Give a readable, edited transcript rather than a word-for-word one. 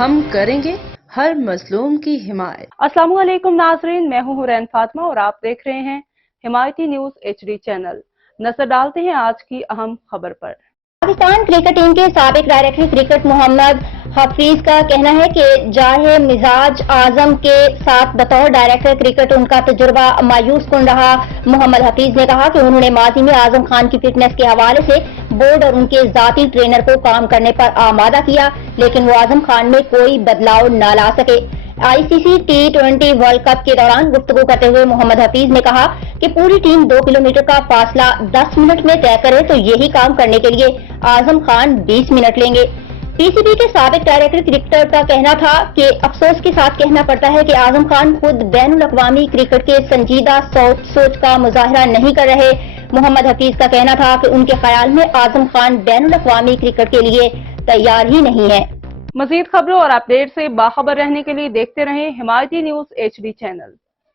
ہم کریں گے ہر مظلوم کی حمایت۔ السلام علیکم ناظرین، میں ہوں حورین فاطمہ اور آپ دیکھ رہے ہیں حمایتی نیوز HD چینل۔ نظر ڈالتے ہیں آج کی اہم خبر پر۔ پاکستان کرکٹ ٹیم کے سابق ڈائریکٹر کرکٹ محمد حفیظ کا کہنا ہے کہ جارح مزاج اعظم کے ساتھ بطور ڈائریکٹر کرکٹ ان کا تجربہ مایوس کن رہا۔ محمد حفیظ نے کہا کہ انہوں نے ماضی میں اعظم خان کی فٹنس کے حوالے سے بورڈ اور ان کے ذاتی ٹرینر کو کام کرنے پر آمادہ کیا، لیکن وہ اعظم خان میں کوئی بدلاؤ نہ لا سکے۔ ICC T20 ورلڈ کپ کے دوران گفتگو کرتے ہوئے محمد حفیظ نے کہا کہ پوری ٹیم 2 کلومیٹر کا فاصلہ 10 منٹ میں طے کرے تو یہی کام کرنے کے لیے اعظم خان 20 منٹ لیں گے۔ PCB کے سابق ڈائریکٹر کرکٹر کا کہنا تھا کہ افسوس کے ساتھ کہنا پڑتا ہے کہ اعظم خان خود بین الاقوامی کرکٹ کے سنجیدہ سوچ کا مظاہرہ نہیں کر رہے۔ محمد حفیظ کا کہنا تھا کہ ان کے خیال میں اعظم خان بین الاقوامی کرکٹ کے لیے تیار ہی نہیں ہے۔ مزید خبروں اور اپڈیٹ سے باخبر رہنے کے لیے دیکھتے رہیں حمایتی نیوز HD چینل۔